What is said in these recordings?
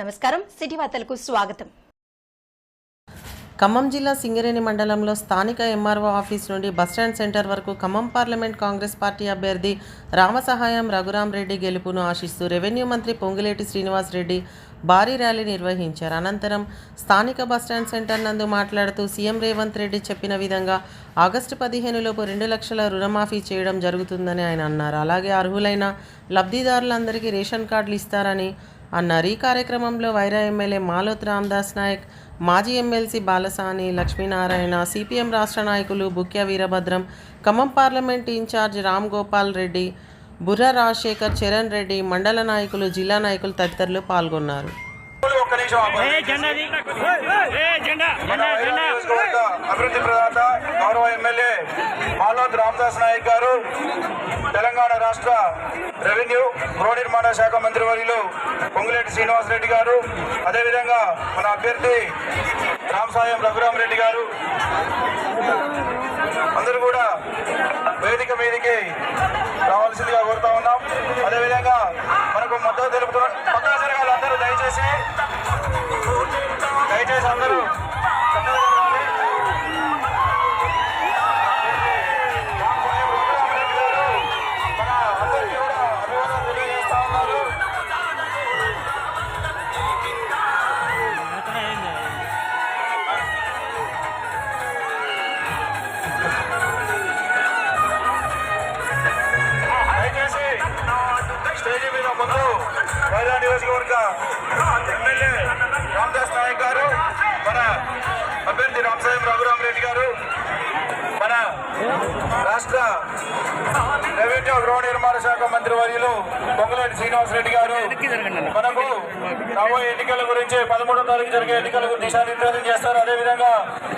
నమస్కారం. సిటీ వార్తలకు స్వాగతం. ఖమ్మం జిల్లా సింగరేణి మండలంలో స్థానిక ఎంఆర్ఓ ఆఫీస్ నుండి బస్టాండ్ సెంటర్ వరకు ఖమ్మం పార్లమెంట్ కాంగ్రెస్ పార్టీ అభ్యర్థి రామసహాయం రఘురాం రెడ్డి గెలుపును ఆశిస్తూ రెవెన్యూ మంత్రి పొంగులేటి శ్రీనివాస్ రెడ్డి భారీ ర్యాలీ నిర్వహించారు. అనంతరం స్థానిక బస్టాండ్ సెంటర్ నందు మాట్లాడుతూ సీఎం రేవంత్ రెడ్డి చెప్పిన విధంగా ఆగస్టు పదిహేనులోపు రెండు లక్షల రుణమాఫీ చేయడం జరుగుతుందని ఆయన అన్నారు. అలాగే అర్హులైన లబ్ధిదారులందరికీ రేషన్ కార్డులు ఇస్తారని అన్నారు. ఈ కార్యక్రమంలో వైరా ఎమ్మెల్యే మాలోత్ రామ్దాస్ నాయక్ మాజీ ఎమ్మెల్సీ బాలసాని లక్ష్మీనారాయణ సిపిఎం రాష్ట్ర నాయకులు బుక్య వీరభద్రం ఖమ్మం పార్లమెంట్ ఇన్ఛార్జ్ రామ్ గోపాల్ రెడ్డి బుర్ర రాజశేఖర్ చరణ్ రెడ్డి మండల నాయకులు జిల్లా నాయకులు తదితరులు పాల్గొన్నారు. అభివృద్ధి ప్రదాత గౌరవ ఎమ్మెల్యే మాలోత్ రామదాస్ నాయక్ గారు తెలంగాణ రాష్ట్ర రెవెన్యూ గృహ నిర్మాణ శాఖ మంత్రివర్యులు పొంగులేటి శ్రీనివాస్ రెడ్డి గారు అదేవిధంగా మన అభ్యర్థి రామసాయం రఘురామ్ రెడ్డి గారు. అందరూ కూడా వేదిక మీదకి రావాల్సిందిగా కోరుతా ఉన్నాం. అదేవిధంగా మనకు మద్దతు తెలుపుతున్న పక్కన జరగాలి అందరూ దయచేసి దయచేసి అందరూ రాష్ట్ర రెవెన్యూ గృహ నిర్మాణ శాఖ మంత్రి వర్యులు పొంగులేటి శ్రీనివాస్ రెడ్డి గారు మనకు రాబోయే ఎన్నికల గురించి పదమూడో తారీఖు జరిగే ఎన్నికలకు దిశానిర్దేశం చేస్తారు. అదేవిధంగా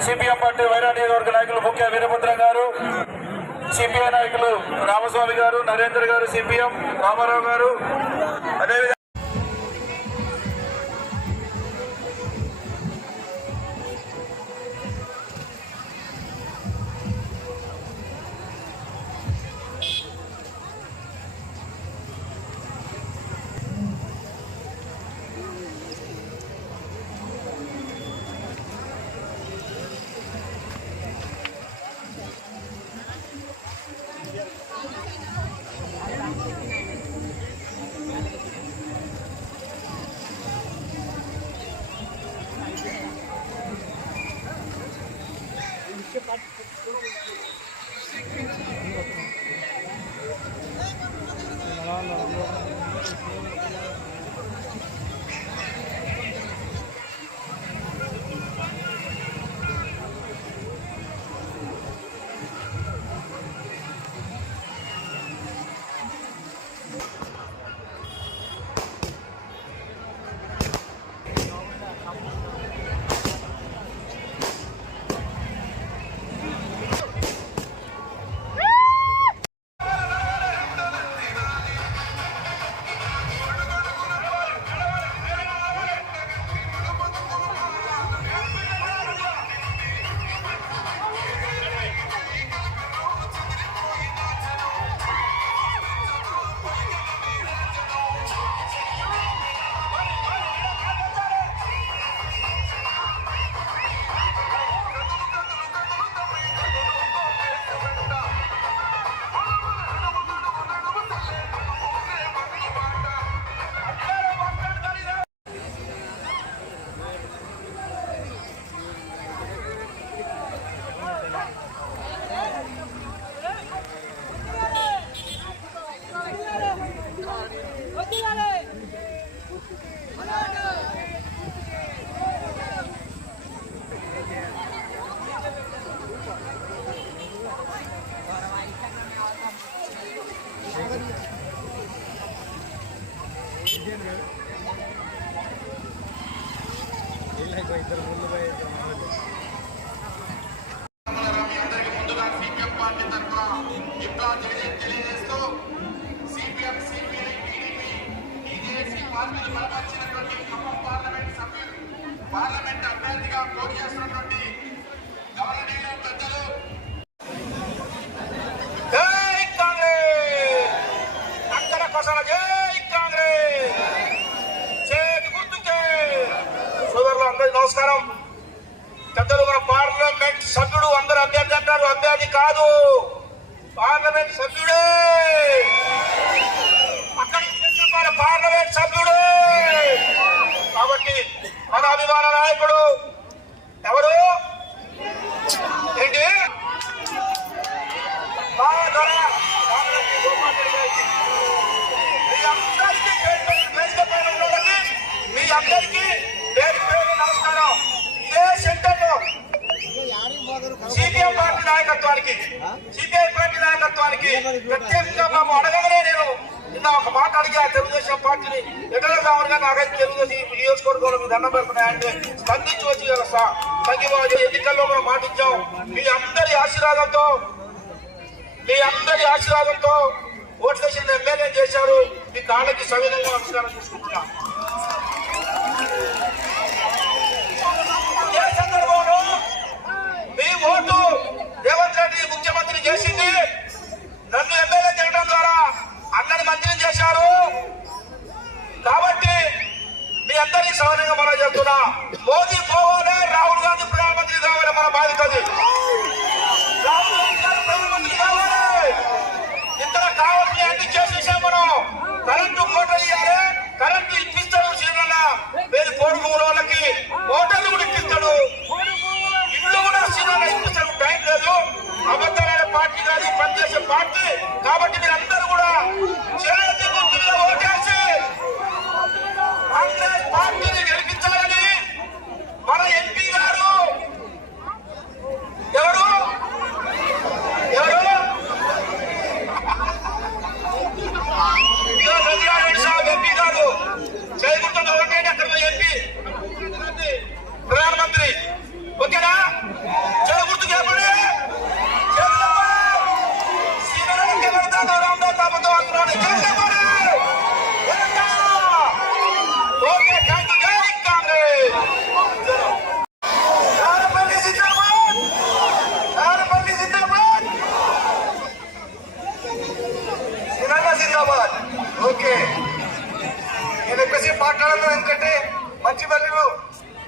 సిపిఎం పార్టీ వైరా నియోజకవర్గ నాయకులు ముఖ్య వీరభద్రం గారు సిపిఐ నాయకులు రామస్వామి గారు నరేంద్ర గారు సిపిఎం రామారావు గారు. అదేవిధంగా టీజేసీ పార్టీలు బలపరిచినటువంటి ఖమ్మం పార్లమెంట్ సభ్యులు పార్లమెంట్ అభ్యర్థిగా పోటీ చేస్తున్నటువంటి గవర్నర్ పెద్దలు. జై కాంగ్రెస్! జై కాంగ్రెస్! చేతి గుర్తుకే! నమస్కారం. పెద్దలు మన పార్లమెంట్ సభ్యుడు అందరూ అభ్యర్థి అంటారు అభ్యర్థి కాదు. పార్లమెంట్ సభ్యుడే! అక్కడ మన పార్లమెంట్ సభ్యుడే. కాబట్టి మన అభిమాన నాయకుడు ఎవరు? ఏంటి? మా అందరికీ పేరు పేరు నమస్కారం. ఇదే సెంటర్లో సిపిఎం పార్టీ నాయకత్వానికి సిపిఐ పార్టీ నాయకత్వానికి ప్రత్యేకంగా మేము అడగగానే నేను. నిన్న ఒక మాట అడిగా తెలుగుదేశం పార్టీని ఎక్కడ కావాలిగా నాకైతే తెలుగుదేశం నియోజకవర్గంలో మీ దండం పెడుతున్నాయంటే స్పందించి వచ్చి కదా సార్. తగ్గిపోయి ఎన్నికల్లో కూడా మాట ఇచ్చాం. మీ అందరి ఆశీర్వాదంతో మీ అందరి ఆశీర్వాదంతో ఓటు వేసిన ఎమ్మెల్యే చేశారు. మీ కాళ్ళకి సవిధంగా నమస్కారం చేసుకుంటున్నా. మీ ఓటు రేవంత్ రెడ్డి ముఖ్యమంత్రి చేసింది. మీ మనం చెప్తున్నా మోదీ పోవాలి రాహుల్ గాంధీ ప్రధానమంత్రి కావాలి మన బాధ్యత రాహుల్ గాంధీ గారు ప్రధానమంత్రి కావాలి. ఇతర కావాల్సిన అన్ని చేసేసాం మనం. కరెంటు మోటార్ ఇవ్వాలి కరెంటు ఇప్పిస్తాడు సీట్ల వేరు కోడుకు వాళ్ళకి హోటల్ కూడా ఇప్పిస్తాడు. ఇల్లు కూడా సీట్ల ఇప్పిస్తాడు టైం లేదు. అబద్ధమైన పార్టీ కాదు పనిచేసే పార్టీ. కాబట్టి మీరందరూ కూడా చేతి గుర్తుగా ఓటేసి కాంగ్రెస్ పార్టీని గెలిపించాలని మన ఎంపీ గారు ఎవరు ఎవరు ఇదిగో రఘురారెడ్డి సాబ్ ఎంపీ గారు చేయకుంటున్న ఒకటే అక్కడ ఎంపీ ప్రధానమంత్రి ఓకేనా చేయకూడదు చెప్పండి శ్రీనగర్కి వెళ్తాను రామ్దో తాపతో అంటున్నాను చెప్పండి okay thank you Jai Congress Narapalli జిందాబాద్ నారపల్లి జిందాబాద్ సినానా జిందాబాద్ ఓకే నేను ఎక్కువసేపు మాట్లాడను ఎందుకంటే మంత్రివర్యులు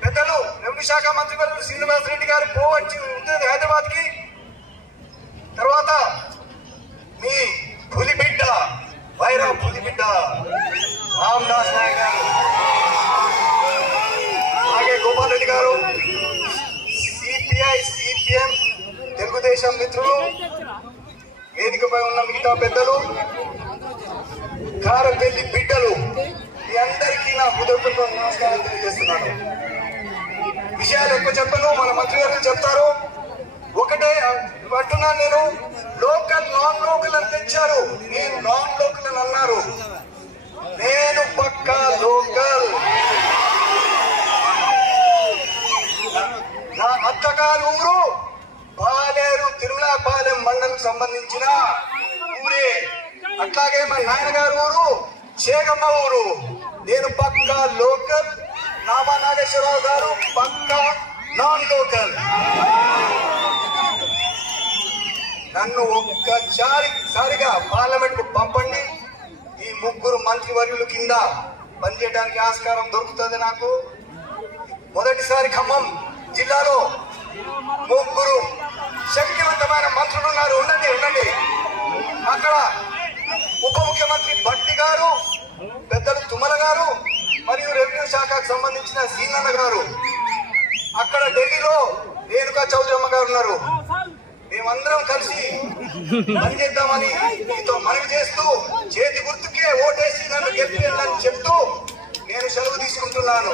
పెద్దలు రెవెన్యూ శాఖ మంత్రివర్యులు శ్రీనివాస్ రెడ్డి గారు పోవచ్చి ఉంటుంది హైదరాబాద్కి తర్వాత మీ పులి బిడ్డ వైరావ్ పులి బిడ్డ రామ్దాస్ నాయక్ గారు అలాగే గోపాల్ రెడ్డి గారు సిపిఐ సిపిఎం తెలుగుదేశం మిత్రులు వేదికపై ఉన్న మిగతా పెద్దలు కారపల్లి బిడ్డలు మీ అందరికీ నా హృదయపూర్వక నమస్కారం తెలియజేస్తున్నాను. విషయాలు ఎక్కువ చెప్పను మన మంత్రి గారు చెప్తారు. ఒకటే పట్టున నేను లోకల్ నాన్ లోకల్ అని తెచ్చారు. నేను నాన్ లోకల్ అని అన్నారు. నేను పక్కా లోకల్. నా అత్తగారు ఊరు. పాలేరు తిరుమలపాలెం మండలం సంబంధించిన ఊరే. అట్లాగే మా నాయనగారు ఊరు చేగమ్మ ఊరు. నేను పక్కా లోకల్ నామా నాగేశ్వరరావు గారు పక్కా నాన్ లోకల్. నన్ను ఒక్కసారి సారిగా పార్లమెంట్కు పంపండి. ఈ ముగ్గురు మంత్రివర్యుల కింద పనిచేయడానికి ఆస్కారం దొరుకుతుంది నాకు. మొదటిసారి ఖమ్మం జిల్లాలో ముగ్గురు శక్తివంతమైన మంత్రులు ఉన్నారు ఉండండి ఉండండి. అక్కడ ఉప ముఖ్యమంత్రి భట్టి గారు పెద్దలు తుమ్మల గారు మరియు రెవెన్యూ శాఖకు సంబంధించిన సీనన్న గారు. అక్కడ ఢిల్లీలో రేణుకా చౌదరమ్మ గారు ఉన్నారు. మేమందరం కలిసి పనిచేద్దామని మీతో మనవి చేస్తూ చేతి గుర్తుకే ఓటేసి నన్ను గెలిపేయాలని చెప్తూ నేను సెలవు తీసుకుంటున్నాను.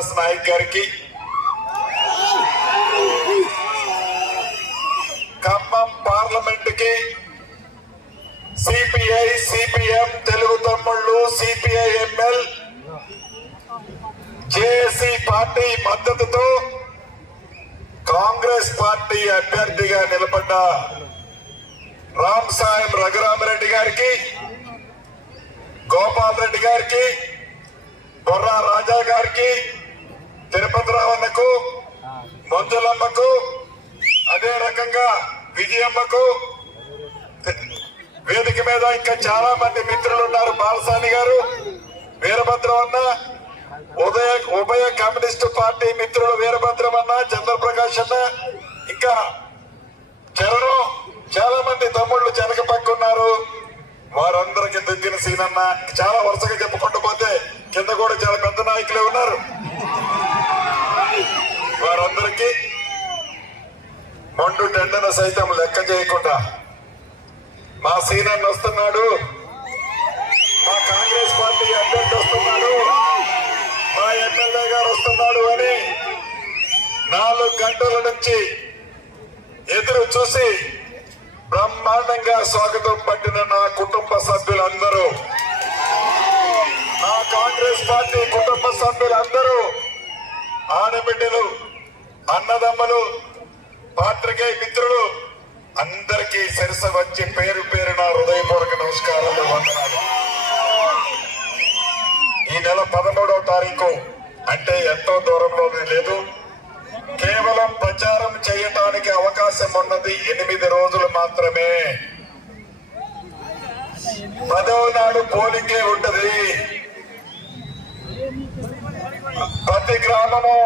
శ్రీనివాస్ నాయక్ గారికి. ఖమ్మం పార్లమెంట్కి సిపిఐ సిపిఎం తెలుగు తమ్ముళ్ళు సిపిఐ ఎంఎల్ జేఏసీ పార్టీ మద్దతుతో కాంగ్రెస్ పార్టీ అభ్యర్థిగా నిలబడ్డ రామ్ సాయం రఘురామరెడ్డి గారికి గోపాల్ రెడ్డి గారికి బొర్రా రాజా గారికి తిరుపతి రావణకు మంజులమ్మకు అదే రకంగా విజయమ్మకు వేదిక మీద ఇంకా చాలా మంది మిత్రులు ఉన్నారు బాలసాని గారు వీరభద్రం అన్న ఉదయ ఉభయ కమ్యూనిస్ట్ పార్టీ మిత్రులు వీరభద్రం అన్న చంద్రప్రకాష్ అన్న ఇంకా చరణం చాలా మంది తమ్ముళ్ళు వెనక పక్క ఉన్నారు. వారందరికీ దగ్గర సీనన్న చాలా వరుసగా చెప్పుకుంటూ పోతే కింద కూడా చాలా పెద్ద నాయకులే ఉన్నారు. వారందరికీ మండు టెండన సైతం లెక్క చేయకుండా మా సీనన్న వస్తున్నాడు. మా కాంగ్రెస్ పార్టీ అభ్యర్థి వస్తున్నాడు. మా ఎమ్మెల్యే గారు వస్తున్నాడు అని నాలుగు గంటల నుంచి ఎదురు చూసి బ్రహ్మాండంగా స్వాగతం పట్టిన నా కుటుంబ సభ్యులందరూ. నా కాంగ్రెస్ పార్టీ కుటుంబ సభ్యులందరూ ఆడబిడ్డలు అన్నదమ్మలు పాత్రికేయ మిత్రులు అందరికీ సరస వచ్చి పేరు పేరున హృదయపూర్వక నమస్కారాలు వందనాలు. ఈ నెల పదమూడవ తారీఖు అంటే ఎంతో దూరంలో లేదు. కేవలం ప్రచారం చేయటానికి అవకాశం ఉన్నది ఎనిమిది రోజులు మాత్రమే. పదవ నాడు పోలింగే ఉంటది. ప్రతి గ్రామము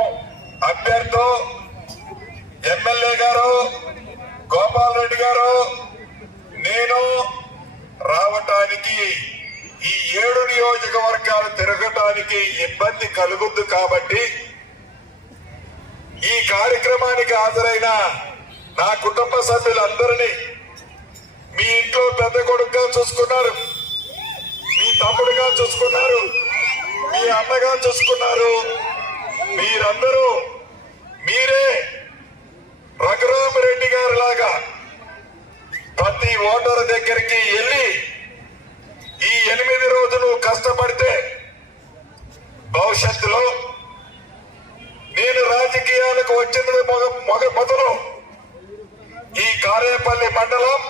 అభ్యర్థు ఎమ్మెల్యే గారు గోపాల్ రెడ్డి గారు నేను రావటానికి ఈ ఏడు నియోజకవర్గాలు తిరగటానికి ఇబ్బంది కలుగుద్దు కాబట్టి ఈ కార్యక్రమానికి హాజరైన నా కుటుంబ సభ్యులందరినీ మీ ఇంట్లో పెద్ద కొడుకుగా చూసుకున్నారు మీ తమ్ముడుగా చూసుకున్నారు మీ అన్నగా చూసుకున్నారు. మీరందరూ మీరే రఘురామరెడ్డి గారి లాగా ప్రతి ఓటరు దగ్గరికి వెళ్ళి ఈ ఎనిమిది రోజులు కష్టపడితే భవిష్యత్తులో నేను రాజకీయాలకు వచ్చినది మొగ మొగ మొదలు ఈ కారేపల్లి మండలం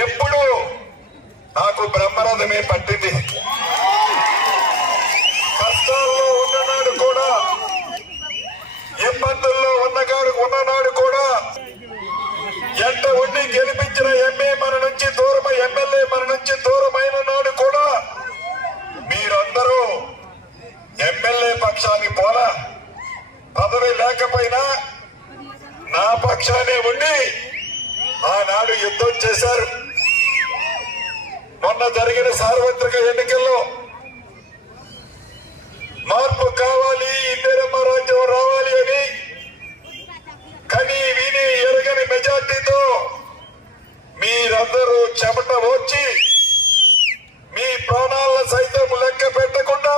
ఎప్పుడు నాకు బ్రహ్మరథమే పట్టింది కష్టాల్లో ఉన్ననాడు కూడా ఇబ్బందుల్లో ఉన్నగాడు ఉన్ననాడు కూడా ఎంట ఉండి గెలిపించిన ఎంఏ మన నుంచి దూరం ఎమ్మెల్యే మన నుంచి దూరమైన నాడు కూడా మీరందరూ ఎమ్మెల్యే పక్షాన్ని పోలా పదవి లేకపోయినా నా పక్షానే ఉండి ఆనాడు యుద్ధం చేశారు మొన్న జరిగిన సార్వత్రిక ఎన్నికల్లో మార్పు కావాలి ఇందిరమ్మ రాజ్యం రావాలి అని కని విని ఎరగని మెజార్టీతో మీరందరూ చెమట వచ్చి మీ ప్రాణాలను సైతం లెక్క పెట్టకుండా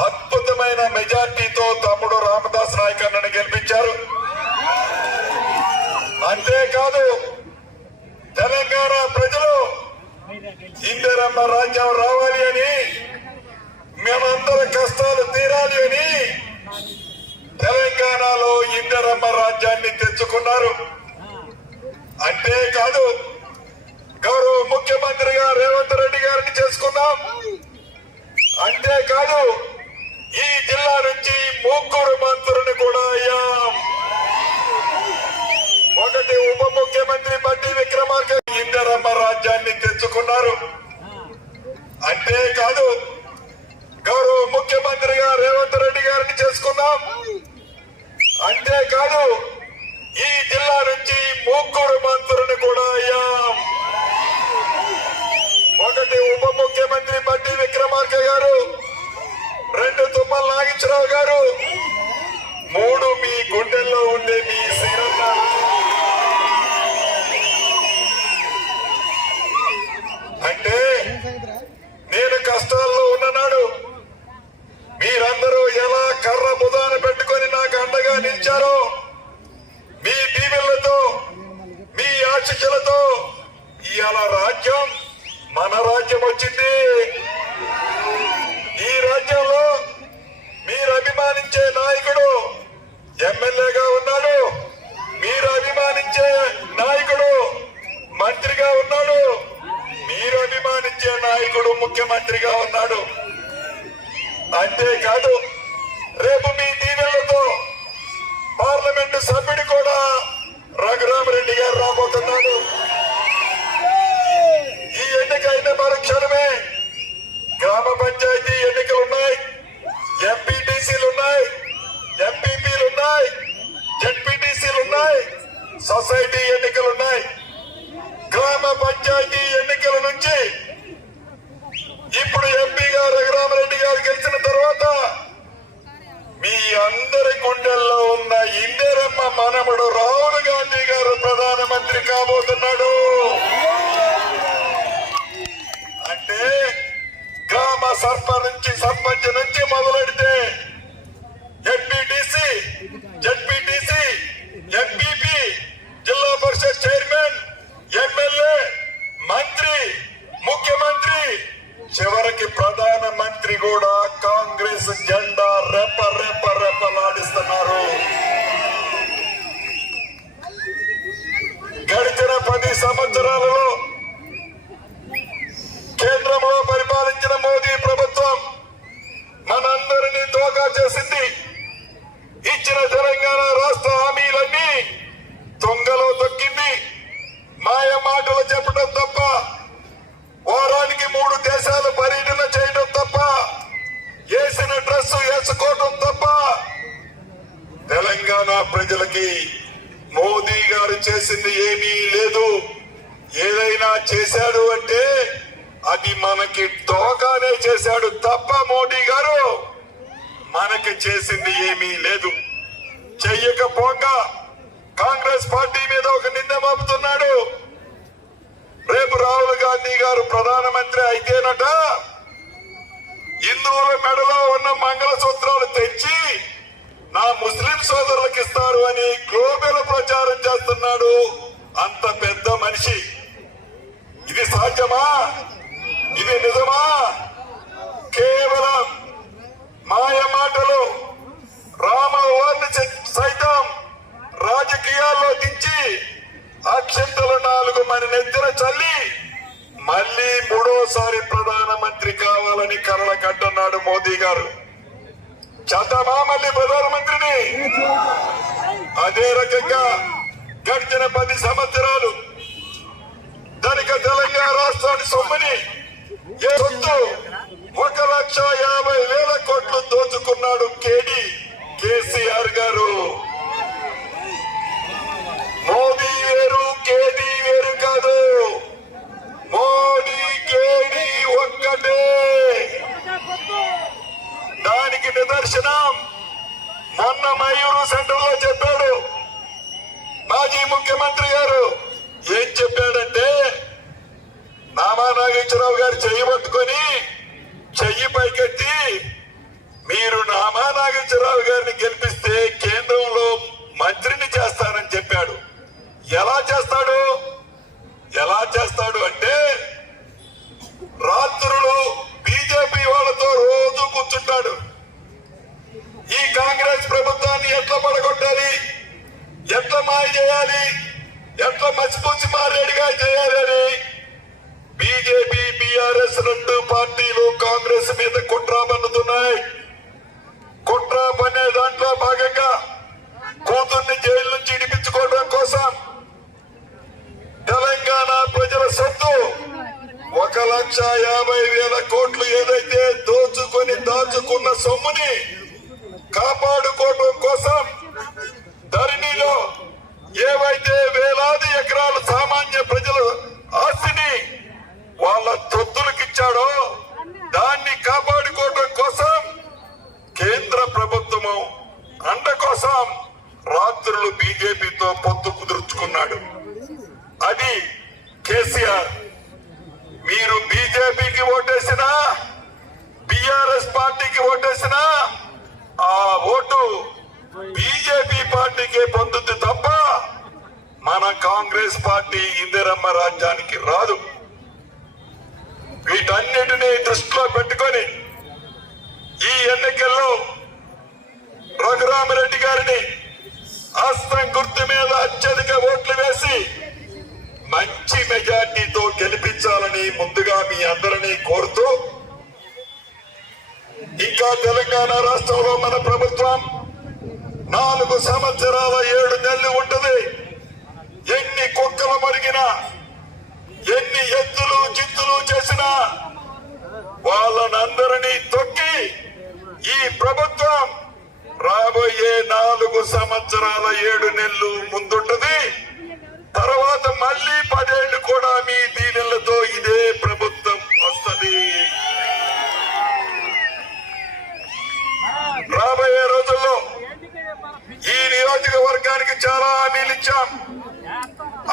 అద్భుతమైన మెజార్టీతో తమ్ముడు రామదాస్ నాయక్ అన్నని గెలిపించారు అంతేకాదు తెలంగాణ ప్రజలు ఇందిరమ్మ రాజ్యం రావాలి అని మేమందరి కష్టాలు తీరాలి అని తెలంగాణలో ఇందిరమ్మ రాజ్యాన్ని తెచ్చుకున్నారు అంతేకాదు గౌరవ ముఖ్యమంత్రిగా రేవంత్ రెడ్డి గారిని చేసుకున్నాం అంతేకాదు ఈ జిల్లా నుంచి ముగ్గురు మంత్రులను కూడా అయ్యాం. ఒకటి ఉప ముఖ్యమంత్రి బట్టి విక్రమార్క ఇందరమ్మ రాజ్యాన్ని తెచ్చుకున్నారు. అంతేకాదు గౌరవ ముఖ్యమంత్రిగా రేవంత్ రెడ్డి గారిని చేసుకున్నాం. అంతేకాదు ఈ జిల్లా నుంచి ముగ్గురు మంత్రులను కూడా అయ్యాం. ఒకటి ఉప ముఖ్యమంత్రి బట్టి విక్రమార్క గారు రెండు తుమ్మల నాగేశ్వరరావు గారు మూడు మీ గుండెల్లో ఉండే మీ శిరన్న అంటే నేను కష్టాల్లో ఉన్ననాడు మీరందరూ ఎలా కర్ర బుధాన పెట్టుకొని నాకు అండగా నిలిచారో మీ దీవెనలతో మీ ఆశిషలతో ఇవాళ రాజ్యం మన రాజ్యం వచ్చింది ఈ రాజ్యంలో మీరు అభిమానించే నాయకుడు ఎమ్మెల్యేగా అంతేకాదు రేపు మీ దీవెనలతో పార్లమెంటు సభ్యుడు కూడా రఘురామరెడ్డి గారు రాబోతున్నాడు ఈ ఎన్నిక అయిన మరుక్షణమే గ్రామ పంచాయతీ ఎన్నికలు ఉన్నాయి ఎంపీటీసీలు ఉన్నాయి ఎంపీపీలు ఉన్నాయి జెడ్పీటీసీలు ఉన్నాయి సొసైటీ ఎన్నికలు ఉన్నాయి గ్రామ పంచాయతీ ఎన్నికల నుంచి ఇప్పుడు ఎంపీగా రఘురామరెడ్డి గారు గెలిచిన తర్వాత మీ అందరి గుండెల్లో ఉన్న ఇందిరమ్మ మనముడు రాహుల్ గాంధీ గారు ప్రధానమంత్రి కాబోతున్నాడు అంటే గ్రామ సర్పంచ్ సర్పంచ్ నుంచి మొదలెడితే ఎంపీటీసీ జెడ్పీటీసీ ఎంపీపీ జిల్లా పరిషత్ చైర్మన్ ఎమ్మెల్యే మంత్రి ముఖ్యమంత్రి చివరికి ప్రధాన మంత్రి కూడా కాంగ్రెస్ జెండా రెప్ప రెప్ప రెప్పలాడిస్తున్నారు గడిచిన పది సంవత్సరాలలో కేంద్రంలో పరిపాలించిన మోదీ ప్రభుత్వం మనందరినీ దోకా చేసింది ఇచ్చిన తెలంగాణ రాష్ట్ర హామీలన్నీ దొంగలో తొక్కింది మాయ మాటలు చెప్పడం తప్ప వారానికి మూడు దేశాలు పర్యటన చేయడం తప్ప వేసిన డ్రెస్ వేసుకోవడం తప్ప తెలంగాణ ప్రజలకి మోదీ గారు చేసింది ఏమీ లేదు ఏదైనా చేశాడు అంటే అది మనకి దోగానే చేశాడు తప్ప మోడీ గారు మనకి చేసింది ఏమీ లేదు చెయ్యకపోగా కాంగ్రెస్ పార్టీ మీద ఒక నింద మోపుతున్నాడు. రేపు రాహుల్ గాంధీ గారు ప్రధానమంత్రి అయితేనట హిందువుల మెడలో ఉన్న మంగళసూత్రాలు తెచ్చి నా ముస్లిం సోదరులకు ఇస్తారు అని గ్లోబల్ ప్రచారం చేస్తున్నాడు అంత పెద్ద మనిషి. ఇది సాధ్యమా? ఇది నిజమా? కేవలం మాయ మాటలు రాముల వారిని సైతం రాజకీయాల్లో దించి అక్షంతలు నాలుగు మన నెత్తిన చల్లి మళ్ళీ మూడోసారి ప్రధానమంత్రి కావాలని కలల కట్టన్నాడు మోదీ గారు. చేద్దామా మళ్ళీ ప్రధానమంత్రిని? అదే రకంగా గడిచిన పది సంవత్సరాలు ధనిక తెలంగాణ రాష్ట్రాన్ని సొమ్ముని ఏ సొత్తు ఒక లక్ష యాభై వేల కోట్లు దోచుకున్నాడు కేడీ. కేసీఆర్ గారు. మోదీ వేరు కేడీ వేరు కాదు. మోడీ కేడీ ఒక్కటే. దానికి నిదర్శనం మొన్న మయూరు సెంటర్లో చెప్పాడు. మాజీ ముఖ్యమంత్రి గారు ఏం చెప్పాడంటే నామా నాగేశ్వరరావు గారు చెయ్యి పట్టుకొని చెయ్యి పైకెత్తి మీరు నామా నాగేశ్వరరావు గారిని గెలిపిస్తే కేంద్రంలో మంత్రిని చేస్తానని చెప్పాడు. ఎలా చేస్తాడు ఎలా చేస్తాడు అంటే రాత్రులు బీజేపీ వాళ్ళతో రోజు కూర్చుంటాడు ఈ కాంగ్రెస్ ప్రభుత్వాన్ని ఎట్లా పడగొట్టాలి ఎట్లా మాయ చేయాలి ఎట్లా మసిపూసి మారేడుగా చేయాలని బీజేపీ బీఆర్ఎస్ రెండు పార్టీలు కాంగ్రెస్ మీద కుట్ర పన్నుతున్నాయి కుట్ర పనే దాంట్లో భాగంగా కూతుర్ని జైలు నుంచి ఇడిపించుకోవడం కోసం తెలంగాణ ప్రజల సొత్తు ఒక లక్ష యాభై వేల కోట్లు ఏదైతే దోచుకొని దాచుకున్న సొమ్ముని కాపాడుకోవడం కోసం ధరణిలో ఏవైతే వేలాది ఎకరాల సామాన్య ప్రజల ఆస్తిని వాళ్ళ తొత్తులకిచ్చాడో దాన్ని కాపాడుకోవడం కోసం కేంద్ర ప్రభుత్వము అండ కోసం రాత్రులు బీజేపీతో పొత్తు కుదుర్చుకున్నాడు అది కేసీఆర్ మీరు బీజేపీకి ఓటేసినా బిఆర్ఎస్ పార్టీకి ఓటేసినా ఆ ఓటు బీజేపీ పార్టీకే పొందుతుంది తప్ప మన కాంగ్రెస్ పార్టీ ఇందిరమ్మ రాజ్యానికి రాదు వీటన్నిటినీ దృష్టిలో పెట్టుకొని ఈ ఎన్నికల్లో రఘురామరెడ్డి గారిని హస్తం గుర్తు మీద అత్యధిక ఓట్లు వేసి మంచి మెజార్టీతో గెలిపించాలని ముందుగా మీ అందరినీ కోరుతూ ఇంకా తెలంగాణ రాష్ట్రంలో మన ప్రభుత్వం నాలుగు సంవత్సరాల ఏడు నెలలు ఉంటది. ఎన్ని కుక్కలు మరిగినా ఎన్ని ఎత్తులు జిత్తులు చేసినా వాళ్ళనందరినీ తొక్కి ఈ ప్రభుత్వం రాబోయే నాలుగు సంవత్సరాల ఏడు నెలలు ముందుంటది. తర్వాత మళ్ళీ పదేళ్ళు కూడా మీ దీనిలతో ఇదే ప్రభుత్వం వస్తది. రాబోయే రోజుల్లో ఈ నియోజకవర్గానికి చాలా హామీలు ఇచ్చాం.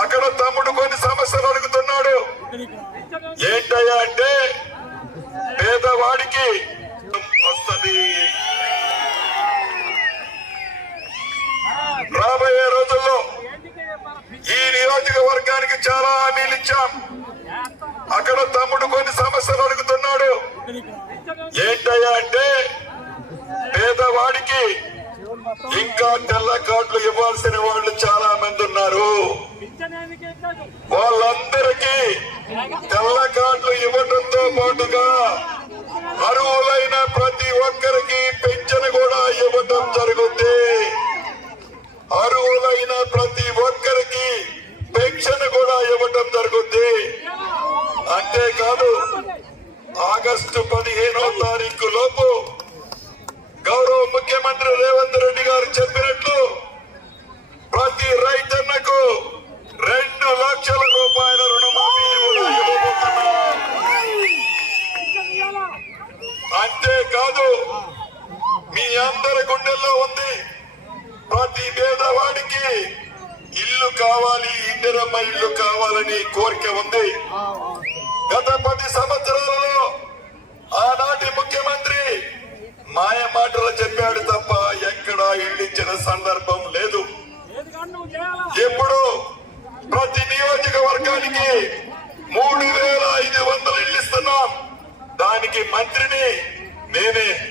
అక్కడ తమ్ముడు కొన్ని సమస్యలు అడుగుతున్నాడు. ఏంటయ్యా అంటే పేదవాడికి వస్తది రాబోయే రోజుల్లో ఈ నియోజకవర్గానికి చాలా హామీలు ఇచ్చాం అక్కడ తమ్ముడు కొన్ని సమస్యలు అడుగుతున్నాడు. ఏంటయ్యా అంటే పేదవాడికి ఇంకా తెల్ల కార్డులు ఇవ్వాల్సిన వాళ్ళు చాలా మంది ఉన్నారు. వాళ్ళందరికీ తెల్ల కార్డులు ఇవ్వడంతో పాటుగా అరువులైన ప్రతి ఒక్కరికి పెన్షన్ కూడా ఇవ్వడం జరుగుతుంది. అరువులైన ప్రతి ఒక్కరికి పెన్షన్ కూడా ఇవ్వటం జరుగుద్ది. అంతేకాదు ఆగస్టు నేనే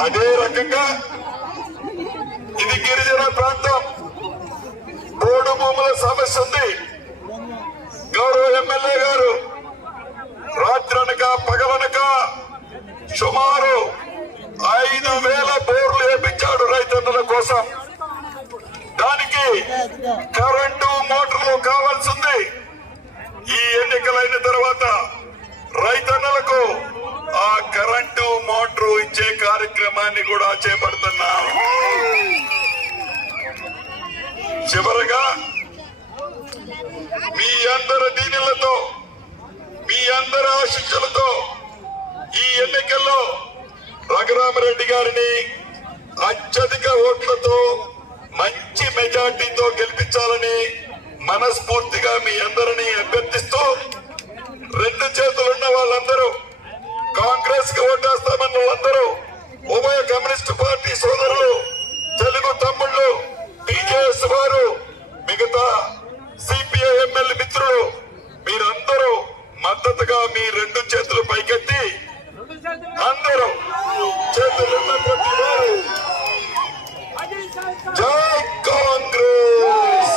అదే రకంగా ఇది గిరిజన ప్రాంతం. రోడ్డు భూముల సమస్య ఉంది. గౌరవ ఎమ్మెల్యే గారు రాత్రనక పగలనక సుమారు ఐదు వేల బోర్లు వేపించాడు రైతన్నుల కోసం. దానికి కరెంటు మోటార్లు కావాల్సింది ఈ ఎన్నికలైన తర్వాత రైతన్నలకు ఆ కరెంటు మోటారు ఇచ్చే కార్యక్రమాన్ని కూడా చేపడుతున్నాం. చివరగా మీ అందరి దీనిలతో మీ అందరి ఆశిస్సులతో ఈ ఎన్నికల్లో రఘురామరెడ్డి గారిని అత్యధిక ఓట్లతో మంచి మెజార్టీతో గెలిపించాలని మనస్ఫూర్తిగా మీ అందరినీ అభ్యర్థిస్తూ రెండు చేతులున్న వాళ్ళందరూ కాంగ్రెస్కి అందరూ ఉభయ కమ్యూనిస్ట్ పార్టీ సోదరులు తెలుగు తమ్ముళ్ళు టీజేఎస్ వారు మిగతా సిపిఐ ఎమ్మెల్యే మిత్రులు మీరందరూ మద్దతుగా మీ రెండు చేతులు పైకెత్తి అందరూ చేతులు ప్రతి వారు. జై కాంగ్రెస్!